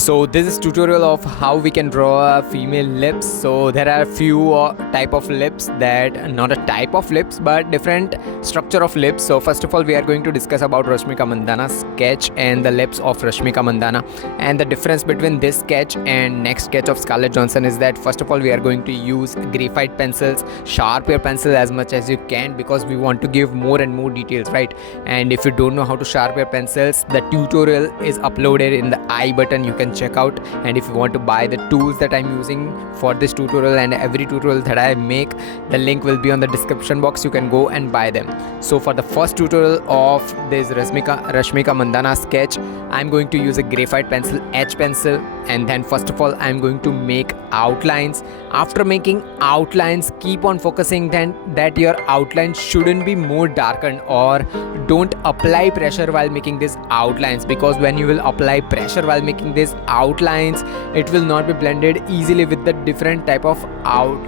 So this is tutorial of how we can draw a female lips. So there are a few type of lips, that not a type of lips but different structure of lips. So first of all we are going to discuss about Rashmika Mandanna sketch and the lips of Rashmika Mandanna, and the difference between this sketch and next sketch of Scarlett Johansson is that first of all we are going to use graphite pencils, sharp your pencil as much as you can because we want to give more and more details, right? And if you don't know how to sharpen your pencils, the tutorial is uploaded in the I button, you can check out. And if you want to buy the tools that I'm using for this tutorial and every tutorial that I make, the link will be on the description box, you can go and buy them. So for the first tutorial of this Rashmika Mandanna sketch, I'm going to use a graphite pencil, H pencil, and then first of all I'm going to make outlines. After making outlines, keep on focusing then that your outline shouldn't be more darkened, or don't apply pressure while making these outlines, because when you will apply pressure while making these outlines, it will not be blended easily with the different type of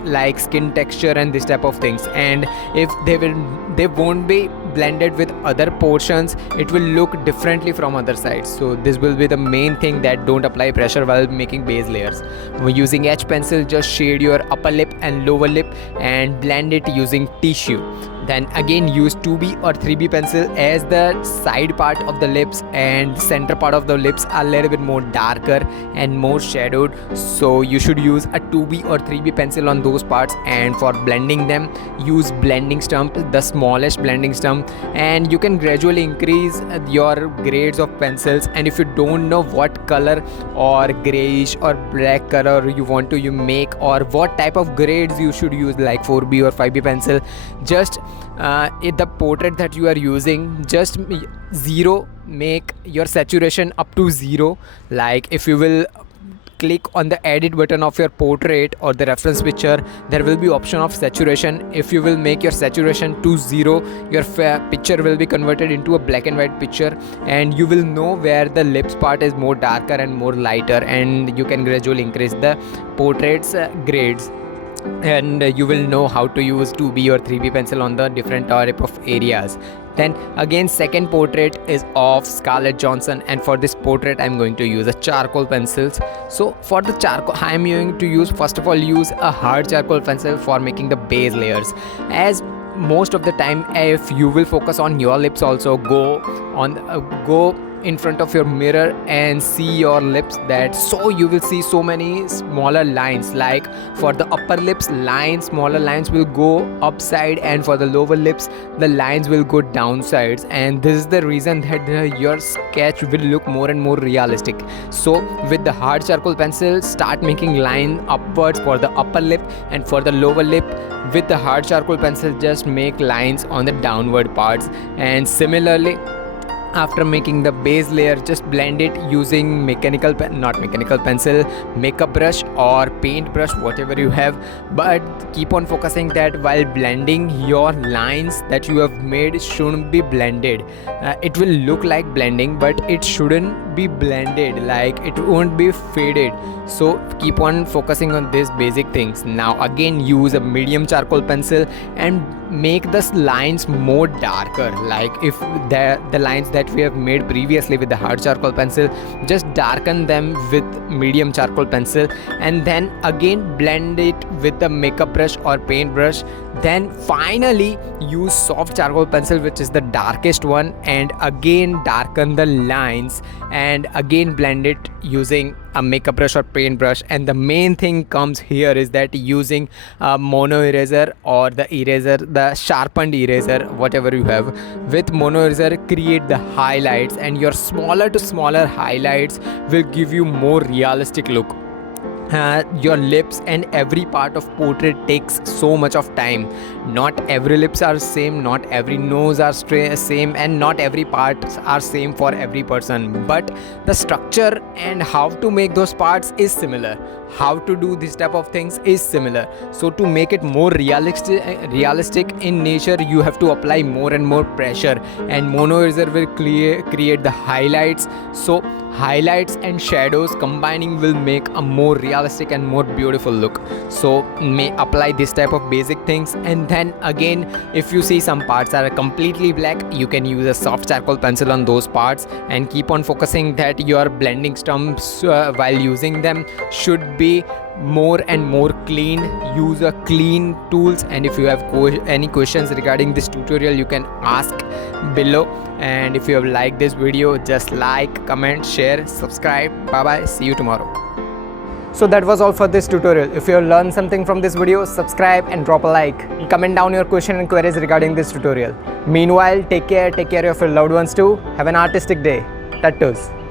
like skin texture and this type of things. And if they won't be blended with other portions, it will look differently from other sides. So this will be the main thing, that don't apply pressure while making base layers. Using H pencil, just shade your upper lip and lower lip and blend it using tissue. Then again use 2B or 3B pencil, as the side part of the lips and center part of the lips are a little bit more darker and more shadowed, so you should use a 2B or 3B pencil on those parts. And for blending them, use blending stump, the smallest blending stump, and you can gradually increase your grades of pencils. And if you don't know what color or grayish or black color you want to make, or what type of grades you should use, like 4B or 5B pencil, just in the portrait that you are using, just make your saturation up to 0. Like if you will click on the edit button of your portrait or the reference picture, there will be option of saturation. If you will make your saturation to 0, your picture will be converted into a black and white picture, and you will know where the lips part is more darker and more lighter, and you can gradually increase the portrait's grades. And you will know how to use 2B or 3B pencil on the different type of areas. Then again, second portrait is of Scarlett Johansson, and for this portrait I'm going to use a charcoal pencils. So for the charcoal, I'm going to use, first of all, use a hard charcoal pencil for making the base layers. As most of the time, if you will focus on your lips also, go in front of your mirror and see your lips, that so you will see so many smaller lines. Like for the upper lips, smaller lines will go upside, and for the lower lips the lines will go downsides, and this is the reason that your sketch will look more and more realistic. So with the hard charcoal pencil, start making line upwards for the upper lip, and for the lower lip with the hard charcoal pencil just make lines on the downward parts. And similarly, after making the base layer, just blend it using makeup brush or paint brush, whatever you have. But keep on focusing that while blending, your lines that you have made shouldn't be blended. It will look like blending, but it shouldn't be blended, like it won't be faded. So keep on focusing on these basic things. Now again use a medium charcoal pencil and make the lines more darker. Like if the lines that we have made previously with the hard charcoal pencil, just darken them with medium charcoal pencil, and then again blend it with the makeup brush or paint brush. Then finally use soft charcoal pencil, which is the darkest one, and again darken the lines, and again blend it using a makeup brush or paint brush. And the main thing comes here is that using a mono eraser or the sharpened eraser, whatever you have, with mono eraser create the highlights, and your smaller to smaller highlights will give you more realistic look. Your lips and every part of portrait takes so much of time. Not every lips are same, not every nose are same, and not every parts are same for every person, but the structure and how to make those parts is similar. how to do this type of things is similar. So to make it more realistic in nature, you have to apply more and more pressure, and mono eraser will create the highlights. So highlights and shadows combining will make a more realistic and more beautiful look. So may apply this type of basic things, and then again, if you see some parts are completely black, you can use a soft charcoal pencil on those parts and keep on focusing that your blending stumps while using them should be more and more clean. Use a clean tools, and if you have any questions regarding this tutorial, you can ask below. And if you have liked this video, just like, comment, share, subscribe. Bye bye, see you tomorrow. So that was all for this tutorial. If you have learned something from this video, subscribe and drop a like. Comment down your question and queries regarding this tutorial. Meanwhile, take care of your loved ones too. Have an artistic day. Tattoos.